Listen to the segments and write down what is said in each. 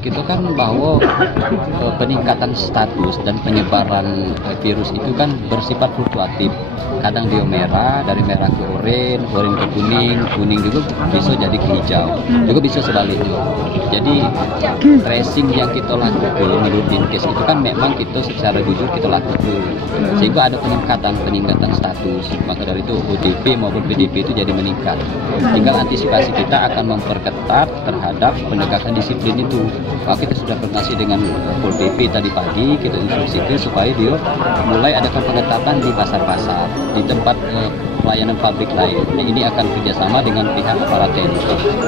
kita kan bahwa peningkatan status dan penyebaran virus itu kan bersifat fluktuatif. Kadang dia merah, dari merah ke oranye, oranye ke kuning, kuning juga bisa jadi ke hijau, juga bisa sebaliknya. Jadi tracing yang kita lakukan menurut Dinkes itu kan memang kita secara jujur kita lakukan, sehingga ada peningkatan status. Maka dari itu OTP maupun PDP itu jadi meningkat. Tinggal antisipasi kita akan memperketat terhadap penegakan disiplin itu. Maka kita sudah koordinasi dengan Pol PP tadi pagi, kita instruksikan supaya dia mulai adakan pengetatan di pasar-pasar, di tempat pelayanan publik lain. Nah, ini akan kerjasama dengan pihak aparat TNI.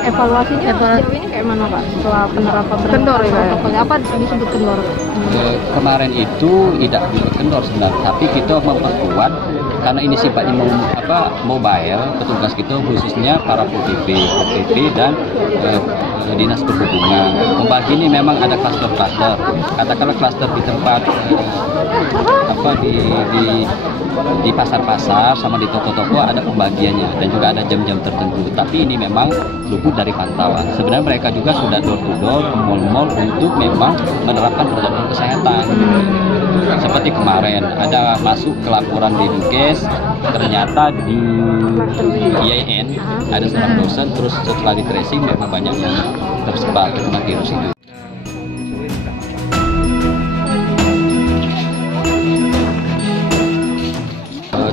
Evaluasinya ini kayak mana Pak? Setelah penerapan kendor ya? Apa disebut kendor? Kemarin itu tidak kendor sebenarnya, tapi kita memperkuat karena ini sifatnya mobile, petugas kita khususnya para PDP dan dinas perhubungan. Membagi ini memang ada klaster-klaster. Katakanlah klaster di tempat di pasar-pasar sama di toko-toko ada pembagiannya dan juga ada jam-jam tertentu. Tapi ini memang luput dari pantauan. Sebenarnya mereka juga sudah door to door ke mal-mal untuk memang menerapkan protokol kesehatan. Seperti kemarin ada masuk ke laporan di Dinkes, ternyata di IAIN ada seorang dosen, terus setelah di tracing memang banyak yang tersebar kena virus itu.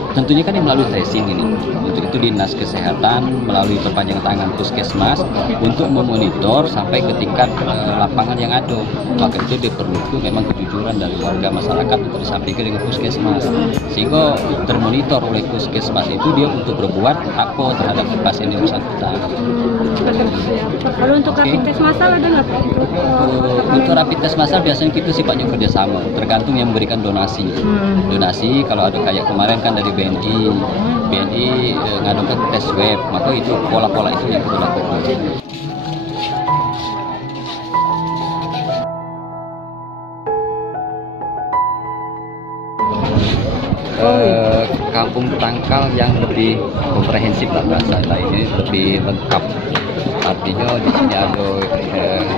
Tentunya kan melalui tracing ini. Untuk itu Dinas Kesehatan melalui perpanjangan tangan Puskesmas untuk memonitor sampai ke tingkat lapangan yang ada. Maka itu diperlukan memang kejujuran dari warga masyarakat untuk disampaikan dengan Puskesmas. Sehingga termonitor oleh Puskesmas itu dia untuk berbuat apa terhadap pasien yang bersangkutan. Kalau untuk rapid test massal ada nggak Pak? Untuk rapid test massal biasanya kita sifatnya kerjasama, tergantung yang memberikan donasi. Donasi kalau ada kayak kemarin kan dari BNI ngadakan tes swab, maka itu pola-pola itu yang kita lakukan. Kampung tangkal yang lebih komprehensif lah bahasa lainnya, lebih lengkap. Artinya di sini ada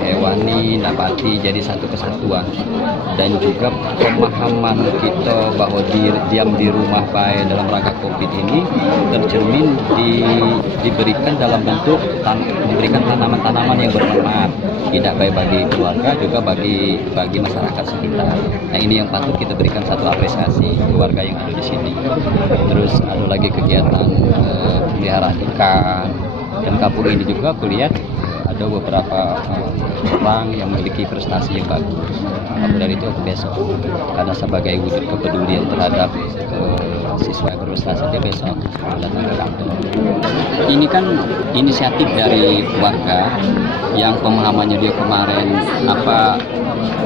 hewani, nabati jadi satu kesatuan, dan juga pemahaman kita bahwa diam di rumah baik dalam rangka COVID ini tercermin diberikan dalam bentuk memberikan tanaman-tanaman yang bermanfaat, tidak baik bagi keluarga juga bagi masyarakat sekitar. Nah, ini yang patut kita berikan satu apresiasi keluarga yang ada di sini. Terus ada lagi kegiatan peliharaan ikan. Dan kampung ini juga aku lihat ada beberapa orang yang memiliki prestasi yang bagus. Maka dari itu aku besok, karena sebagai wujud kepedulian terhadap siswa yang berprestasi, dia besok datang ke kampung. Ini kan inisiatif dari warga yang pemahamannya dia kemarin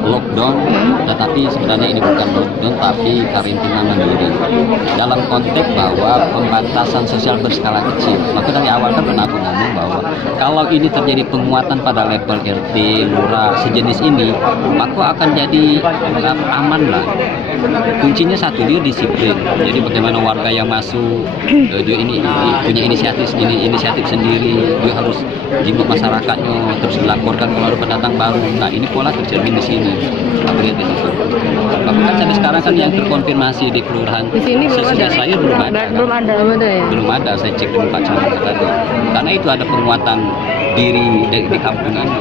lockdown, tetapi sebenarnya ini bukan lockdown tapi karantina mandiri dalam konteks bahwa pembatasan sosial berskala kecil. Maka dari awal kan pernah aku ngomong bahwa kalau ini terjadi penguatan pada level RT, lurah sejenis ini, maka akan jadi aman lah. Kuncinya satu, dia disiplin. Jadi bagaimana warga yang masuk dia ini punya inisiatif sendiri, dia harus jemput masyarakatnya, terus dilaporkan kalau ada pendatang baru. Nah, ini pola tercermin di sini. Aku lihat di situ. Bahkan sampai sekarang kan yang terkonfirmasi di kelurahan di sini saya belum ada. Belum ada. Saya cek dengan Pak Camat tadi. Karena itu ada penguatan diri di kampung ini.